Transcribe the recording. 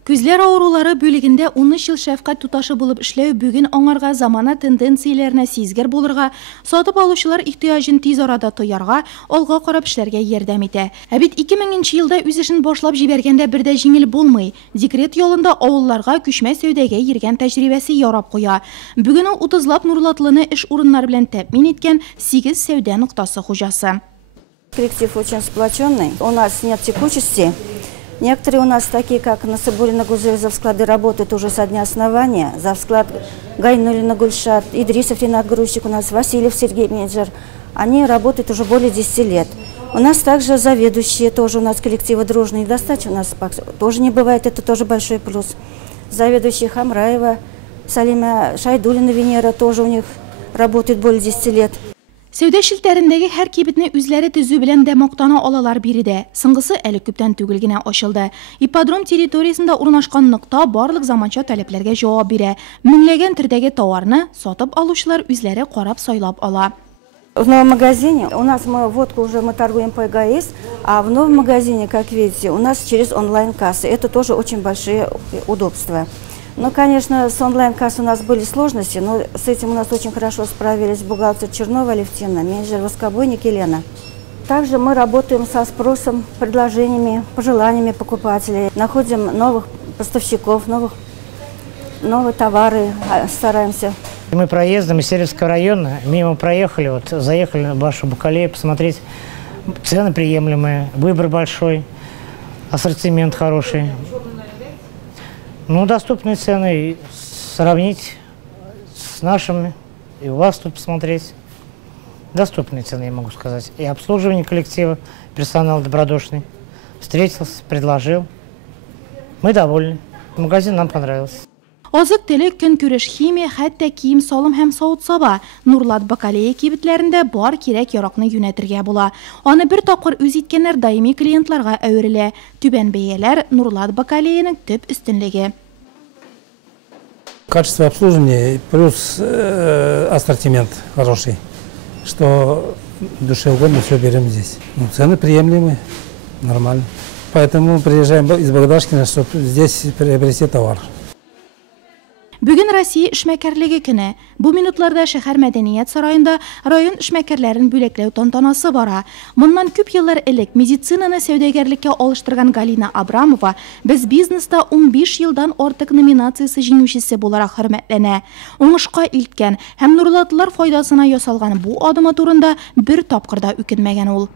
Күзләр авырулары бөлігінде 13 жыл шәфкать туташы булып эшләү бүген аңарга замана тенденцияләренә сизгер булырга, сатып алучылар ихтыяҗын тиз арада тоярга, алга карап эшләргә ярдәм итә. Ә бит 2000 елда үз эшен башлап җибәргәндә бер дә җиңел булмый. Декрет ялында авылларга күчмә сәүдәгә йөргән тәҗрибәсе ярап куя. Бүген ул 30лап Нурлатлыны эш урыннары белән тәэмин иткән 8 сәүдә ноктасы хуҗасы. Коллектив очень сплоченный. У нас нет текучести. Некоторые у нас, такие как Насыбулина Гузель, завсклады работают уже со дня основания. Завсклад Гайнулина Гульшат, Идрисов Ренат грузчик у нас, Васильев Сергей менеджер. Они работают уже более 10 лет. У нас также заведующие, тоже у нас коллективы дружные. Достать у нас тоже не бывает, это тоже большой плюс. Заведующие Хамраева, Салима Шайдулина Венера, тоже у них работает более 10 лет. Сәүдә шелтәрендәге һәр кибетне үзләре төзү белән дә мактана алалар биредә. Соңгысы әле күптән түгел генә ачылды. Ипподром территориясендә урнашкан нокта барлык заманча таләпләргә җавап бирә. Меңләгән төрдәге товарны сатып алучылар үзләре карап сайлап ала. В новом магазине у нас водку уже мы торгуем по ЭГАИС, а в новом магазине, как видите, у нас через онлайн-кассы. Это тоже очень большие удобства. Ну, конечно, с онлайн-кассой у нас были сложности, но с этим у нас очень хорошо справились бухгалтер Чернова Алевтина, менеджер Воскобойник Елена. Также мы работаем со спросом, предложениями, пожеланиями покупателей. Находим новых поставщиков, новые товары, стараемся. Мы проездом из Серевского района, мимо проехали, заехали на Башу Бакалею посмотреть. Цены приемлемые, выбор большой, ассортимент хороший. Ну, доступные цены сравнить с нашими, и у вас тут посмотреть. Доступные цены, я могу сказать. И обслуживание коллектива, персонал добродушный. Встретился, предложил. Мы довольны. Магазин нам понравился. Азык-төлек, көнкүреш химия, хәтта кием салым һәм савыт-саба. Нурлат Бакалея кибетләрендә бар кирәк яракны юнәтергә була. Аны бер тапкыр үз иткәннәр даими клиентларга әверелә. Түбән бәяләр Нурлат Бакалеяның төп өстенлеге. Качество обслуживания плюс ассортимент хороший, что душе угодно, все берем здесь. Ну, цены приемлемые, нормально. Поэтому приезжаем из Богдашкина, чтобы здесь приобрести товар. Бүген Россия эшмәкәрлеге көне. Бу минутларда шәһәр мәдәният сараенда район эшмәкәрләрен бүләкләү тантанасы бара. Моннан күп еллар элек медицинаны сәүдәгәрлеккә алыштырган Галина Абрамова без бизнеста 15 елдан артык номинациясе җиңүчесе буларак хөрмәтләнә. Уңышка илткән һәм Нурлатлылар файдасына ясалган бу адымы турында бер тапкыр да үкенмәгән ул.